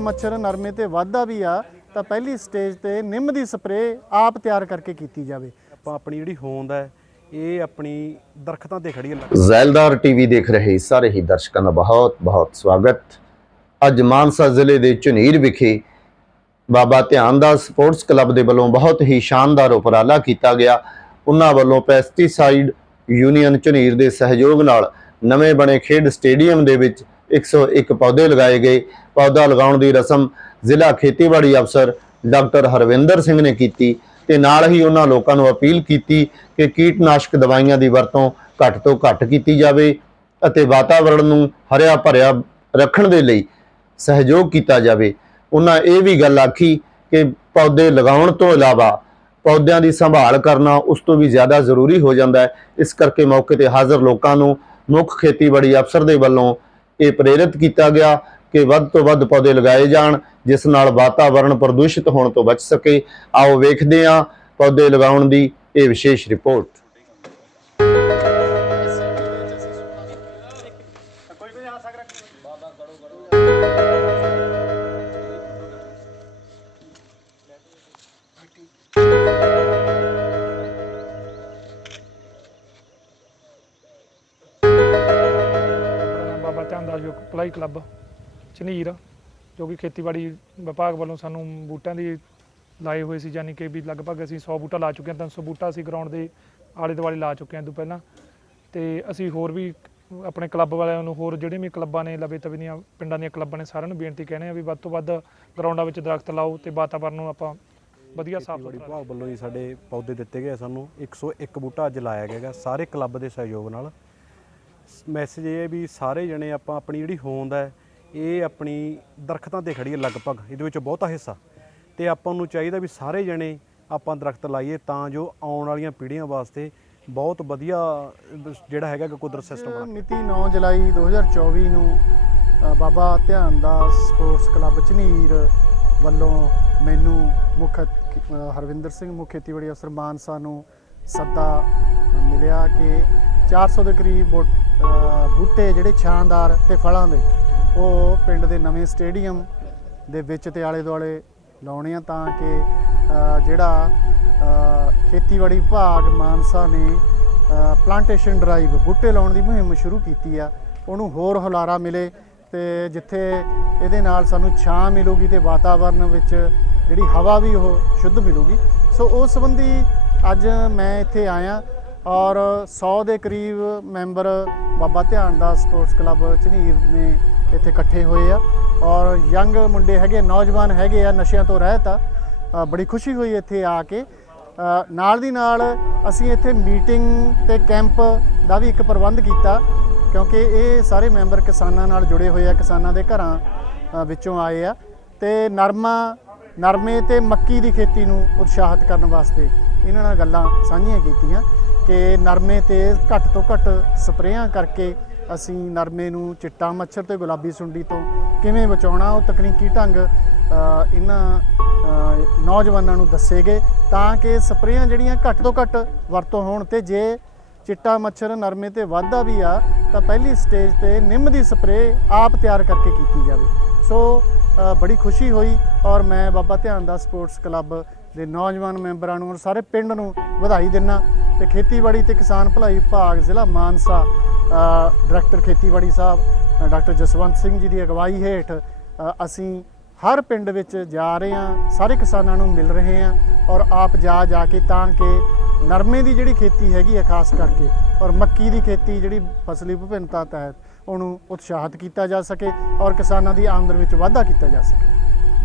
ਮੱਛਰ ਨਰਮੇ ਤੇ ਵਾਧਾ ਵੀ ਆ ਤਾਂ ਪਹਿਲੀ ਸਟੇਜ ਤੇ ਨਿੰਮ ਦੀ ਸਪਰੇਅ ਆਪ ਤਿਆਰ ਕਰਕੇ ਕੀਤੀ ਜਾਵੇ। ਆਪਾਂ ਆਪਣੀ ਜਿਹੜੀ ਹੋਂਦ ਹੈ ਇਹ ਆਪਣੀ ਦਰਖਤਾਂ ਤੇ ਖੜੀ ਹੈ। ਜ਼ੈਲਦਾਰ ਟੀਵੀ ਦੇਖ ਰਹੇ ਸਾਰੇ ਹੀ ਦਰਸ਼ਕਾਂ ਦਾ ਬਹੁਤ ਬਹੁਤ ਸਵਾਗਤ। ਅੱਜ ਮਾਨਸਾ ਜ਼ਿਲ੍ਹੇ ਦੇ ਝੁਨੀਰ ਵਿਖੇ ਬਾਬਾ ਧਿਆਨ ਦਾ ਸਪੋਰਟਸ ਕਲੱਬ ਦੇ ਵੱਲੋਂ ਬਹੁਤ ਹੀ ਸ਼ਾਨਦਾਰ ਉਪਰਾਲਾ ਕੀਤਾ ਗਿਆ। ਉਹਨਾਂ ਵੱਲੋਂ ਪੈਸਟੀਸਾਈਡ ਯੂਨੀਅਨ ਝੁਨੀਰ ਦੇ ਸਹਿਯੋਗ ਨਾਲ ਨਵੇਂ ਬਣੇ ਖੇਡ ਸਟੇਡੀਅਮ ਦੇ ਵਿੱਚ 101 ਪੌਦੇ ਲਗਾਏ ਗਏ। ਪੌਦਾ ਲਗਾਉਣ ਦੀ ਰਸਮ ਜ਼ਿਲ੍ਹਾ ਖੇਤੀਬਾੜੀ ਅਫਸਰ ਡਾਕਟਰ ਹਰਵਿੰਦਰ ਸਿੰਘ ਨੇ ਕੀਤੀ ਤੇ ਨਾਲ ਹੀ ਉਹਨਾਂ ਲੋਕਾਂ ਨੂੰ ਅਪੀਲ ਕੀਤੀ ਕਿ ਕੀਟਨਾਸ਼ਕ ਦਵਾਈਆਂ ਦੀ ਵਰਤੋਂ ਘੱਟ ਤੋਂ ਘੱਟ ਕੀਤੀ ਜਾਵੇ ਅਤੇ ਵਾਤਾਵਰਣ ਨੂੰ ਹਰਿਆ ਭਰਿਆ ਰੱਖਣ ਦੇ ਲਈ ਸਹਿਯੋਗ ਕੀਤਾ ਜਾਵੇ। ਉਹਨਾਂ ਇਹ ਵੀ ਗੱਲ ਆਖੀ ਕਿ ਪੌਦੇ ਲਗਾਉਣ ਤੋਂ ਇਲਾਵਾ ਪੌਦਿਆਂ ਦੀ ਸੰਭਾਲ ਕਰਨਾ ਉਸ ਤੋਂ ਵੀ ਜ਼ਿਆਦਾ ਜ਼ਰੂਰੀ ਹੋ ਜਾਂਦਾ ਹੈ। ਇਸ ਕਰਕੇ ਮੌਕੇ ਤੇ ਹਾਜ਼ਰ ਲੋਕਾਂ ਨੂੰ ਮੁੱਖ ਖੇਤੀਬਾੜੀ ਅਫਸਰ ਦੇ ਵੱਲੋਂ ਇਹ ਪ੍ਰੇਰਿਤ ਕੀਤਾ ਗਿਆ ਕਿ ਵੱਧ ਤੋਂ ਵੱਧ ਪੌਦੇ ਲਗਾਏ ਜਾਣ, ਜਿਸ ਨਾਲ ਵਾਤਾਵਰਣ ਪ੍ਰਦੂਸ਼ਿਤ ਹੋਣ ਤੋਂ ਬਚ ਸਕੇ। ਆਓ ਵੇਖਦੇ ਹਾਂ ਪੌਦੇ ਲਗਾਉਣ ਦੀ ਇਹ ਵਿਸ਼ੇਸ਼ ਰਿਪੋਰਟ। ਮੇਰਾ ਨਾਮ ਬਾਬਾ ਧਿਆਨਦਾਸ ਯੋਗ ਕਲੱਬ ਝਨੀਰ ਜੋ ਕਿ ਖੇਤੀਬਾੜੀ ਵਿਭਾਗ ਵੱਲੋਂ ਸਾਨੂੰ ਬੂਟਿਆਂ ਦੀ ਲਾਏ ਹੋਏ ਸੀ ਯਾਨੀ ਕਿ ਵੀ ਲਗਭਗ ਅਸੀਂ 100 ਬੂਟਾ ਲਾ ਚੁੱਕੇ ਹਾਂ 300 ਬੂਟਾ ਅਸੀਂ ਗਰਾਊਂਡ ਦੇ ਆਲੇ ਦੁਆਲੇ ਲਾ ਚੁੱਕੇ ਹਾਂ ਤੋਂ ਪਹਿਲਾਂ। ਤੇ ਅਸੀਂ ਹੋਰ ਵੀ ਆਪਣੇ ਕਲੱਬ ਵਾਲਿਆਂ ਨੂੰ ਹੋਰ ਜਿਹੜੇ ਵੀ ਕਲੱਬਾਂ ਨੇ ਲਵੇ ਤਵੇ ਦੀਆਂ ਪਿੰਡਾਂ ਦੀਆਂ ਕਲੱਬਾਂ ਨੇ ਸਾਰਿਆਂ ਨੂੰ ਬੇਨਤੀ ਕਹਿੰਦੇ ਆ ਵੀ ਵੱਧ ਤੋਂ ਵੱਧ ਗਰਾਊਂਡਾਂ ਵਿੱਚ ਦਰਖਤ ਲਾਓ ਤੇ ਵਾਤਾਵਰਨ ਨੂੰ ਆਪਾਂ ਵਧੀਆ ਸਾਫ਼ ਸੁਥਰਾ ਵਿਭਾਗ ਵੱਲੋਂ ਹੀ ਸਾਡੇ ਪੌਦੇ ਦਿੱਤੇ ਗਏ ਸਾਨੂੰ 101 ਬੂਟਾ ਅੱਜ ਲਾਇਆ ਗਿਆ ਸਾਰੇ ਕਲੱਬ ਦੇ ਸਹਿਯੋਗ ਨਾਲ। ਮੈਸੇਜ ਇਹ ਹੈ ਵੀ ਸਾਰੇ ਜਣੇ ਆਪਾਂ ਆਪਣੀ ਜਿਹੜੀ ਹੋਂਦ ਹੈ ਇਹ ਆਪਣੀ ਦਰਖਤਾਂ ਤੇ ਖੜੀ ਹੈ ਲਗਭਗ, ਇਹਦੇ ਵਿੱਚ ਬਹੁਤਾ ਹਿੱਸਾ। ਤੇ ਆਪਾਂ ਨੂੰ ਚਾਹੀਦਾ ਵੀ ਸਾਰੇ ਜਣੇ ਆਪਾਂ ਦਰਖਤ ਲਾਈਏ ਤਾਂ ਜੋ ਆਉਣ ਵਾਲੀਆਂ ਪੀੜ੍ਹੀਆਂ ਵਾਸਤੇ ਬਹੁਤ ਵਧੀਆ, ਜਿਹੜਾ ਹੈਗਾ ਗਾ ਕੁਦਰਤ ਸਿਸਟਮ ਬਣਾ ਮਿਤੀ 9 ਜੁਲਾਈ 2024 ਨੂੰ ਬਾਬਾ ਧਿਆਨ ਦਾ ਸਪੋਰਟਸ ਕਲੱਬ ਝਨੀਰ ਵੱਲੋਂ ਮੈਨੂੰ ਮੁੱਖ ਹਰਵਿੰਦਰ ਸਿੰਘ ਮੁੱਖ ਖੇਤੀਬਾੜੀ ਅਫਸਰ ਮਾਨਸਾ ਨੂੰ ਸੱਦਾ ਮਿਲਿਆ ਕਿ 400 ਦੇ ਕਰੀਬ ਬੋ- ਬੂਟੇ ਜਿਹੜੇ ਛਾਂਦਾਰ ਤੇ ਫਲਾਂ ਦੇ ਉਹ ਪਿੰਡ ਦੇ ਨਵੇਂ ਸਟੇਡੀਅਮ ਦੇ ਵਿੱਚ ਤੇ ਆਲੇ ਦੁਆਲੇ ਲਾਉਣੇ ਆ ਤਾਂ ਕਿ ਜਿਹੜਾ ਖੇਤੀਬਾੜੀ ਵਿਭਾਗ ਮਾਨਸਾ ਨੇ ਪਲਾਂਟੇਸ਼ਨ ਡਰਾਈਵ ਬੂਟੇ ਲਾਉਣ ਦੀ ਮੁਹਿੰਮ ਸ਼ੁਰੂ ਕੀਤੀ ਆ, ਉਹਨੂੰ ਹੋਰ ਹੁਲਾਰਾ ਮਿਲੇ ਤੇ ਜਿੱਥੇ ਇਹਦੇ ਨਾਲ ਸਾਨੂੰ ਛਾਂ ਮਿਲੂਗੀ ਤੇ ਵਾਤਾਵਰਨ ਵਿੱਚ ਜਿਹੜੀ ਹਵਾ ਵੀ ਉਹ ਸ਼ੁੱਧ ਮਿਲੂਗੀ। ਸੋ ਉਸ ਸੰਬੰਧੀ ਅੱਜ ਮੈਂ ਇੱਥੇ ਆਇਆ ਔਰ 100 ਦੇ ਕਰੀਬ ਮੈਂਬਰ ਬਾਬਾ ਧਿਆਨ ਦਾ ਸਪੋਰਟਸ ਕਲੱਬ ਝਨੀਰ ਨੇ ਇੱਥੇ ਇਕੱਠੇ ਹੋਏ ਆ। ਔਰ ਯੰਗ ਮੁੰਡੇ ਹੈਗੇ, ਨੌਜਵਾਨ ਹੈਗੇ ਆ, ਨਸ਼ਿਆਂ ਤੋਂ ਰਹਿਤ ਆ। ਬੜੀ ਖੁਸ਼ੀ ਹੋਈ ਇੱਥੇ ਆ ਕੇ। ਨਾਲ ਦੀ ਨਾਲ ਅਸੀਂ ਇੱਥੇ ਮੀਟਿੰਗ ਤੇ ਕੈਂਪ ਦਾ ਵੀ ਇੱਕ ਪ੍ਰਬੰਧ ਕੀਤਾ, ਕਿਉਂਕਿ ਇਹ ਸਾਰੇ ਮੈਂਬਰ ਕਿਸਾਨਾਂ ਨਾਲ ਜੁੜੇ ਹੋਏ ਆ, ਕਿਸਾਨਾਂ ਦੇ ਘਰਾਂ ਵਿੱਚੋਂ ਆਏ ਆ। ਤੇ ਨਰਮਾ, ਨਰਮੇ ਤੇ ਮੱਕੀ ਦੀ ਖੇਤੀ ਨੂੰ ਉਤਸ਼ਾਹਿਤ ਕਰਨ ਵਾਸਤੇ ਇਹਨਾਂ ਨਾਲ ਗੱਲਾਂ ਸਾਂਝੀਆਂ ਕੀਤੀਆਂ। ਕਿ ਨਰਮੇ ਤੇ ਘੱਟ ਤੋਂ ਘੱਟ ਸਪਰੇਆਂ ਕਰਕੇ ਅਸੀਂ ਨਰਮੇ ਨੂੰ ਚਿੱਟਾ, ਮੱਛਰ ਤੇ ਗੁਲਾਬੀ ਸੁੰਡੀ ਤੋਂ ਕਿਵੇਂ ਬਚਾਉਣਾ, ਉਹ ਤਕਨੀਕੀ ਢੰਗ ਇਹਨਾਂ ਨੌਜਵਾਨਾਂ ਨੂੰ ਦੱਸੇ ਗਏ ਤਾਂ ਕਿ ਸਪਰੇਆਂ ਜਿਹੜੀਆਂ ਘੱਟ ਤੋਂ ਘੱਟ ਵਰਤੋਂ ਹੋਣ ਤੇ ਜੇ ਚਿੱਟਾ, ਮੱਛਰ, ਨਰਮੇ ਤੇ ਵਾਧਾ ਵੀ ਆ, ਤਾਂ ਪਹਿਲੀ ਸਟੇਜ ਤੇ ਨਿੰਮ ਦੀ ਸਪਰੇਅ ਆਪ ਤਿਆਰ ਕਰਕੇ ਕੀਤੀ ਜਾਵੇ। ਸੋ ਬੜੀ ਖੁਸ਼ੀ ਹੋਈ ਔਰ ਮੈਂ ਬਾਬਾ ਧਿਆਨ ਦਾ ਸਪੋਰਟਸ ਕਲੱਬ ਦੇ ਨੌਜਵਾਨ ਮੈਂਬਰਾਂ ਨੂੰ ਔਰ ਸਾਰੇ ਪਿੰਡ ਨੂੰ ਵਧਾਈ ਦਿੰਨਾ। ਤੇ ਖੇਤੀਬਾੜੀ ਤੇ ਕਿਸਾਨ ਭਲਾਈ ਵਿਭਾਗ ਜ਼ਿਲ੍ਹਾ ਮਾਨਸਾ ਡਾਇਰੈਕਟਰ ਖੇਤੀਬਾੜੀ ਸਾਹਿਬ ਡਾਕਟਰ ਜਸਵੰਤ ਸਿੰਘ ਜੀ ਦੀ ਅਗਵਾਈ ਹੇਠ ਅਸੀਂ ਹਰ ਪਿੰਡ ਵਿੱਚ ਜਾ ਰਹੇ ਹਾਂ, ਸਾਰੇ ਕਿਸਾਨਾਂ ਨੂੰ ਮਿਲ ਰਹੇ ਹਾਂ ਔਰ ਆਪ ਜਾ ਜਾ ਕੇ ਤਾਂ ਕਿ ਨਰਮੇ ਦੀ ਜਿਹੜੀ ਖੇਤੀ ਹੈਗੀ ਹੈ ਖਾਸ ਕਰਕੇ ਔਰ ਮੱਕੀ ਦੀ ਖੇਤੀ ਜਿਹੜੀ ਫਸਲੀ ਵਿਭਿੰਨਤਾ ਤਹਿਤ ਉਹਨੂੰ ਉਤਸ਼ਾਹਿਤ ਕੀਤਾ ਜਾ ਸਕੇ ਔਰ ਕਿਸਾਨਾਂ ਦੀ ਆਮਦਨ ਵਿੱਚ ਵਾਧਾ ਕੀਤਾ ਜਾ ਸਕੇ।